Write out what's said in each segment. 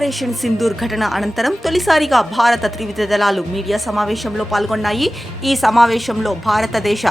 Operation Sindoor ఘటన అనంతరం తొలిసారిగా భారత త్రివిధ దళాలు మీడియా సమావేశంలో పాల్గొన్నాయి. ఈ సమావేశంలో భారతదేశ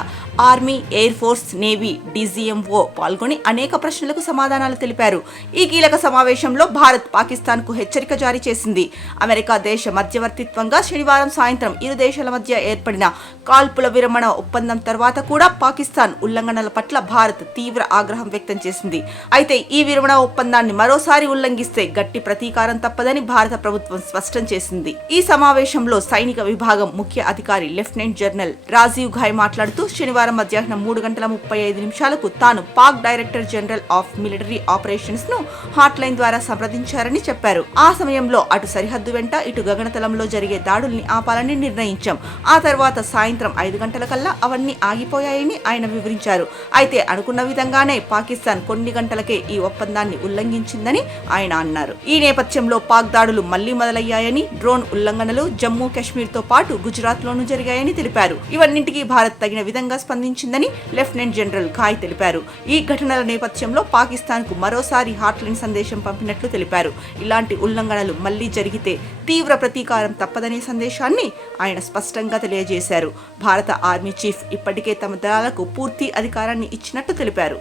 army, air force, navy DGMO పాల్గొని అనేక ప్రశ్నలకు సమాధానాలు తెలిపారు. ఈ కీలక సమావేశంలో భారత్ పాకిస్తాన్కు హెచ్చరిక జారీ చేసింది. అమెరికా దేశ మధ్యవర్తిత్వంగా శనివారం సాయంత్రం ఇరు దేశాల మధ్య ఏర్పడిన కాల్పుల విరమణ ఒప్పందం తర్వాత కూడా పాకిస్తాన్ ఉల్లంఘనల పట్ల భారత్ తీవ్ర ఆగ్రహం వ్యక్తం చేసింది. అయితే ఈ విరమణ ఒప్పందాన్ని మరోసారి ఉల్లంఘిస్తే గట్టి ప్రతీకారం తప్పదని భారత ప్రభుత్వం స్పష్టం చేసింది. ఈ సమావేశంలో సైనిక విభాగం ముఖ్య అధికారి లెఫ్టినెంట్ జనరల్ రాజీవ్ ఘాయ్ మాట్లాడుతూ శనివారం మధ్యాహ్నం 3:35 తాను Pak director general of military operations ను హాట్ లైన్ ద్వారా సంప్రదించారని చెప్పారు. ఆ సమయంలో అటు సరిహద్దు వెంట ఇటు గగనతలంలో జరిగే దాడుల్ని ఆపాలని నిర్ణయించాం. ఆ తర్వాత సాయంత్రం 5 గంటలకల్లా అవన్నీ ఆగిపోయాయని ఆయన వివరించారు. అయితే అనుకున్న విధంగానే పాకిస్తాన్ కొన్ని గంటలకే ఈ ఒప్పందాన్ని ఉల్లంఘించిందని ఆయన అన్నారు. ఈ నేపథ్యంలో పాక్ దాడులు మళ్లీ మొదలయ్యాయని, డ్రోన్ ఉల్లంఘనలు జమ్మూ కాశ్మీర్ తో పాటు గుజరాత్ లోనూ జరిగాయని తెలిపారు. ఇవన్నింటికీ భారత్ తగిన విధంగా స్పందించిందని లెఫ్టినెంట్ జనరల్ ఘాయ్ తెలిపారు. ఈ ఘటనల నేపథ్యంలో పాకిస్తాన్ కు మరోసారి హాట్ లైన్ సందేశం పంపినట్లు తెలిపారు. ఇలాంటి ఉల్లంఘనలు మళ్లీ జరిగితే తీవ్ర ప్రతీకారం తప్పదనే సందేశాన్ని ఆయన స్పష్టంగా తెలియజేశారు. భారత ఆర్మీ చీఫ్ ఇప్పటికే తమ దళాలకు పూర్తి అధికారాన్ని ఇచ్చినట్టు తెలిపారు.